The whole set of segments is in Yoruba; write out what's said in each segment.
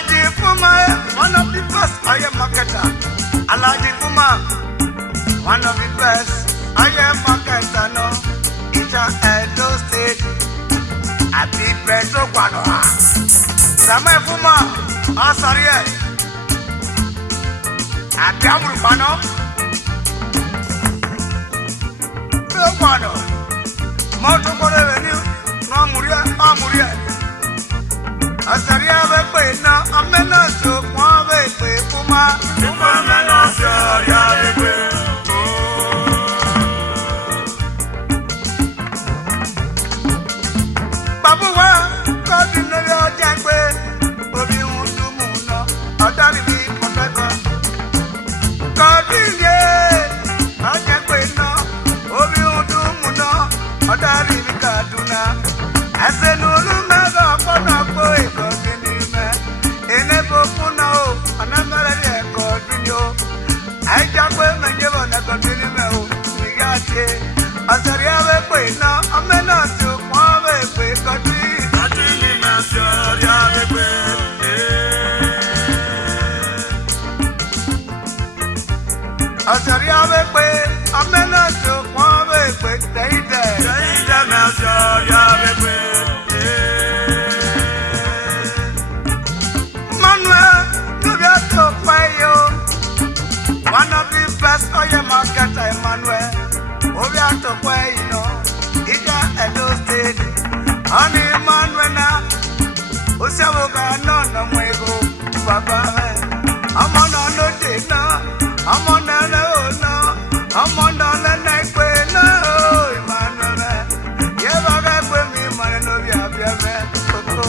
One of the best I am marketer. Alaji Kuma, one of the best I am marketer. No, it's a Edo State. Happy Petro Guanoa. Sama Kuma, oh sorry. Happy Amurpano. Guano. Moto Revenue. No Muria, no Muria. Asaria vepe na amena so kwa vepe kuma kuma mena so ya vepe babu wa ko dinere oja pe obi undu mu no odari mi koteko ko dinye oja pe no obi undu mu no odari mi kaduna asenulu mega kono ko Asaria vepe na amena so kwa vepe kati ni masaria vepe Asaria vepe amena so kwa vepe teide masaria vepe Manuel tu via to payo one of the best oya marketer Emmanuel Obi ato kwa ino ika Edo State Ani Manuela Osawoga no na mwego Baba me Amona no de na Amona na o na Amona na na kwe na Emmanuela Yeba ga kwe mi mane no bia bia me Koko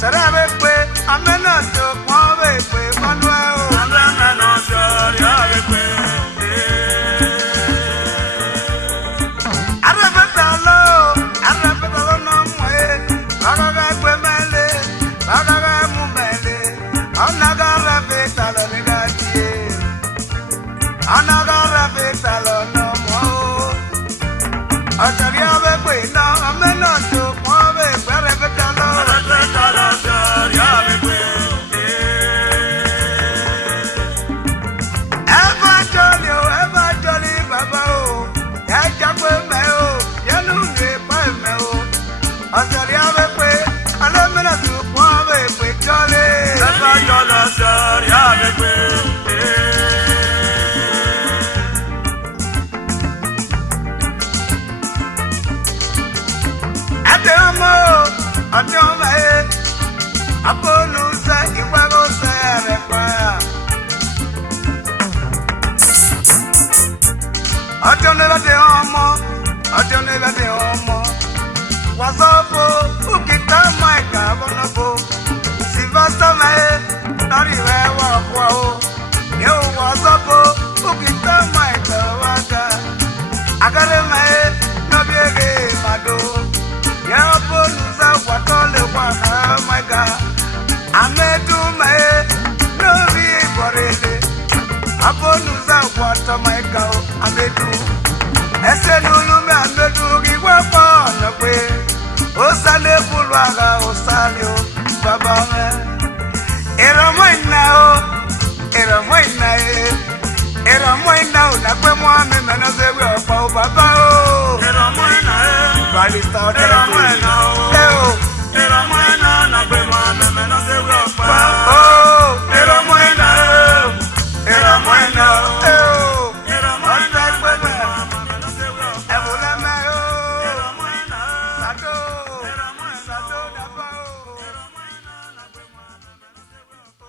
Sarabe kwe Amena so kwa we kwe Manuel Amena no so ya we kwe Asaria vepe na amena so kwa vepe repetalo Asaria vepe Eva jolly baba o Ya jakwe me o Ya nunge pa me o Asaria vepe alamena so kwa vepe jolly Eva jolly Asaria vepe Adoma Apolu se iwago se require Adonela de homo Wasopo ukita maika bonobo Silvasta me Nari wewa kwao Yo wasopo ukita maika waka Agare me Nobiege mado Apolu Watole waka my God Amedu me no be borele Abonuza wata my God Amedu Esenulu me amedu Giwa pa na kwe Osale bulwaga osalio Baba me Era moina o na kwe mwame mena zewe opa o baba o Era moina Balista era moina Era moina na kwe mwame mena zewe opa Era moina Era moina Era moina kwe mwame mena zewe opa Ebula me Era moina Sato Era moina Sato dapa Era moina na kwe mwame mena zewe opa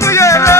Luyere,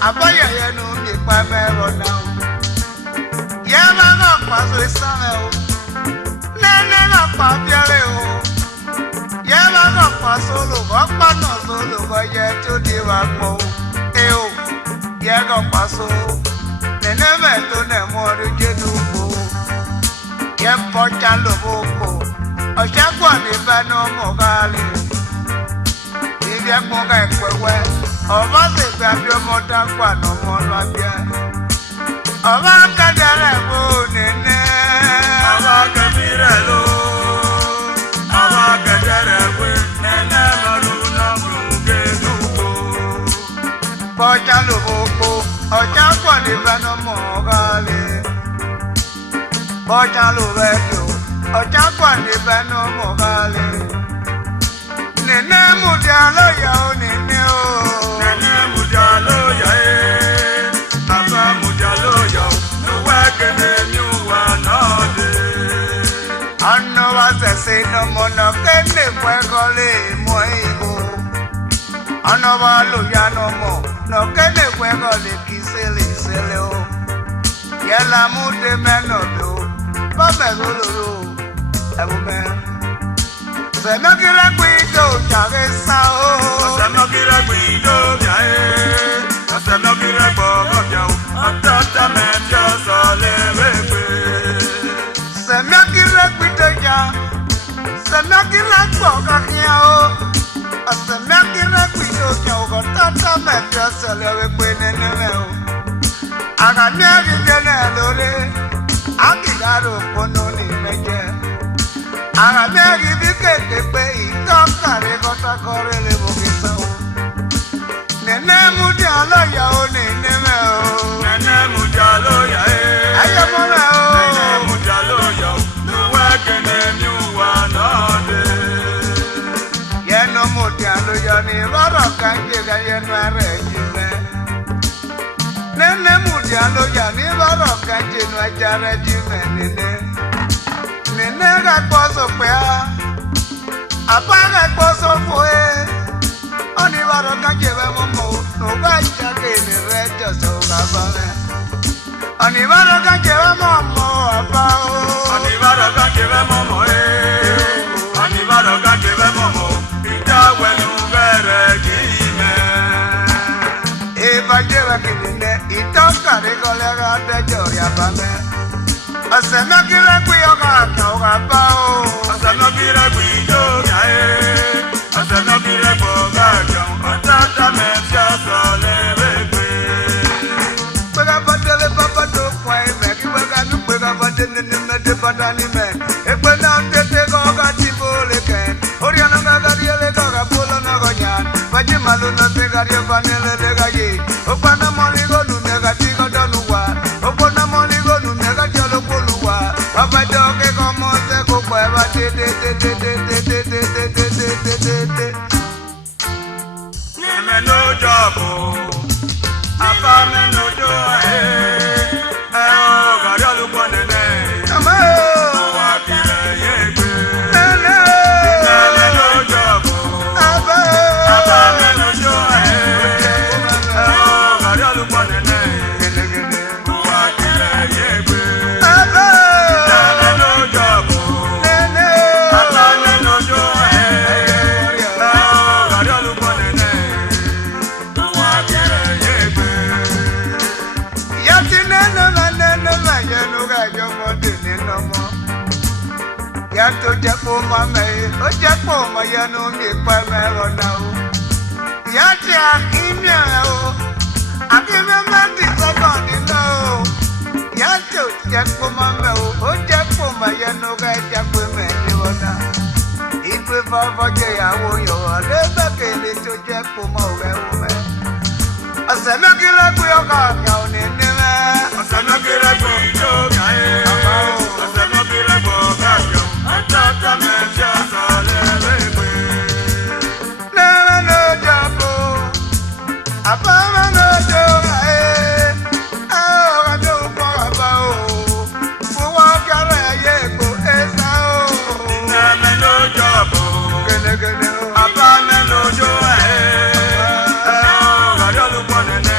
Abaya yenu mi pa mero now. Yema na paso isame o. Nene na pa piare o. Yema na paso lo pa no solo go ye to di wa po. E o. Ye go paso. Nene me to ne mo ri jedu po. Ye pocha lo boko. Oja kwa ni ba no mo gale. Ibi e mo ga epewe. Ọba se gbe abi ọmọ dakwa n'ọmọ lọbịa. Ọba kadere bụ nene. Ọba kadere lo. Ọba kadere bụ nene lọrụ n'ọmụ gedugbo. Bọcha loboko, ọcha kwọli bẹnu mọ ọgali. Bọcha lobẹjọ, ọcha kwọli bẹnu mọ ọgali. Nene mu di aloya o nene o. Say no more no kene kwekole moigo. Anova luya no more no kene kwekole kisele sele o. Yela mude meno do. Bame zolo ebume. Se no kira guido chave sao. Se no kira guido biae. Se no kira bobo biao. Atata menjo sole bebe. Se no kira guido ya. Semekira gboga kia o. Semekira guido chaugo tata mejo selewe kwenene o. Agani agigene lore. Agigaro kono ni meje. Agani agibike kepe itokare gota kore le bogisa o. Nene mudi aloya o nene me o. Nene mudi aloya e. Ayo mole o. Nene mudi aloya o. Nuwe kene miuwa no. Yeno mudi aloya ni roro kanje ga yeno arejime. Nene mudi aloya ni roro kanje no ajare jime nene. Nene ga kposo pe a. Apa ga kposo foe. Oni roro kanje we momo no ga jage ni rejo so ga bale. Oni roro kanje we momo apa o. Oni roro kanje we momo e. Oni roro kanje we momo. Wenu bere gime. Eva lleva que viene y toca de colega de Joria Bame. Hace no quiere cuyo gata o gapao. Hace no quiere cuyo gae. Hace no quiere bogayo. Otata mencia sole bebe. Pega patele papa do kwai me. Pega nu pega patele ni me de patani me. Epe na tete goga tibole ken. Oriana gagariele Baji malu na tegari panele de gaye. Opana moligo nu mega tigo donuwa. Opana moligo nu mega jolo poluwa. Papa doke como se copa va te. Neme no jobo. Apa me no do garialu panele. Ama wa kire yegbe. Neme no jobo. To japo mame, o japo mayano mi pa mero now. Yati akimya o, akimya mati second no. Yato japo mame o japo mayano ga japo me ni wona. Ipe baba je yawo yo, le ba ke le to japo mo ga o me. Asana kila ku yo ka ka o ni ni me. Asana kila ku yo ga e. Asana kila ku ga yo. Tata mencia sole bebe. Nene no japo. Apa no jo e. Ahora no pa o. Fuwa kare ye ko esa o. Nene no japo. Gene apa no jo e. Ahora yo lo pone ne.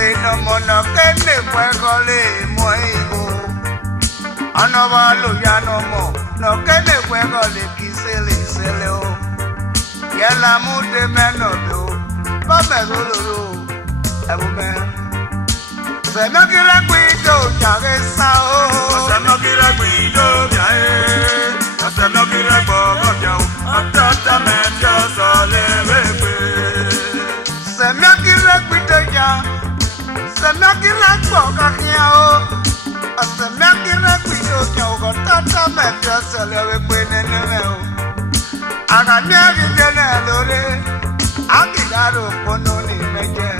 Say no more, no, kwekole moigo. Anavalu ya no mo. No kele kwekole kisele sele o. Yela mude menodo. Bame lolo. Ebume. Se me kira guido jare sao. Se me kira guido jare. Se me kira bobo jao. Atata me joso lewewe. Se me kira guido jare. Se me kira bobo jao. Se me kira guido jao. Atata me joso lewewe nene o. Aga me agidene lore. Agidaro kono ni meje.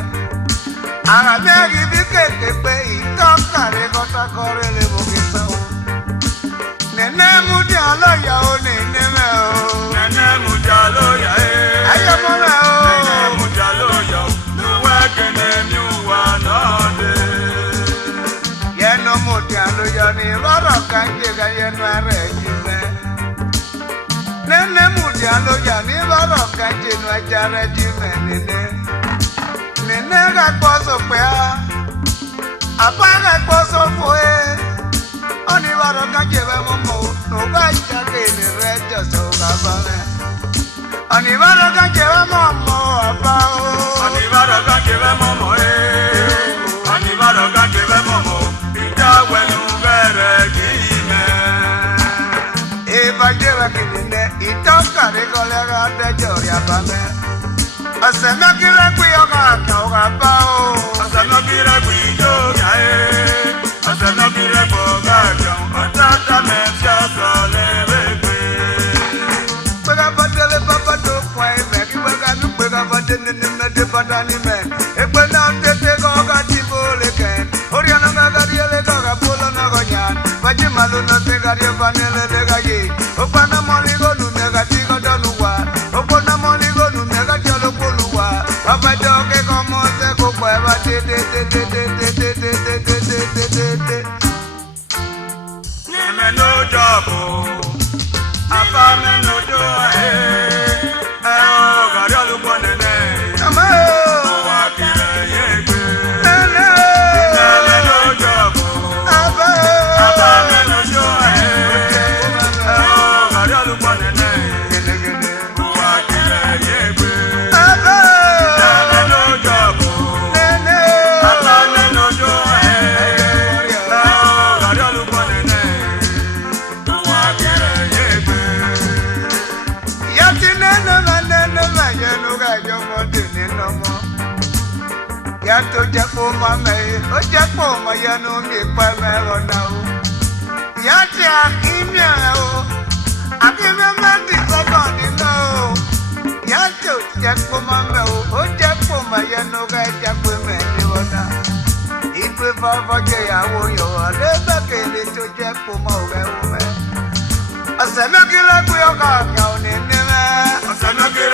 Ara meri bi keke pe itokare kota kore le bogisa o. Nene mudi aloya o nene me o. Nene mudi aloya e. Ayo mo me o. Nene mudi aloya o. Nuwe kene miuwa nade. Yeno mudi aloya ni roro kanje ga yeno are jime. Nene mudi aloya ni roro kanje no ajare jime nene. Nega poso pea, apaga poso fue. Oni varo kanje ve momo, no gacha que ni recha so gabane. Oni varo kanje ve momo apao. Oni varo kanje ve momo Oni varo kanje ve momo. Ita wenu vere kime. Eba lleva kine, ita kare kolega de joria bame. Asana kira kuyo ka kauga bao. Asana kira kuyo ka Asana kira boga jao. Atata mesha sole bebe. Pega badele papa do kwai me. Pega nu pega badele ne me de badani me. Ekwe na tete koga tibole ken. Oriana nga gariele koga polo na goyan. Baji malu na te garie panele de gaye. Opana moli go nu me gati go donuwa. Opana moli go nu me gati Papa doke como se cueva te Neme no jobo Apa me no do o gario lu ponene Ama wa kire yegbe Neme no jobo Apa me no do o gario lu ponene Wa kire yegbe Yato japo mame, o japo mayano mi pa me rona o. Yati akimia o, akimia mati second no. Yato japo mame o japo mayano ga japo me ni rona. Ipe baba je yawo yo, ale ba kele to japo ma o ga o me. Asana kila ku yo ka ka o ni me. Asana kila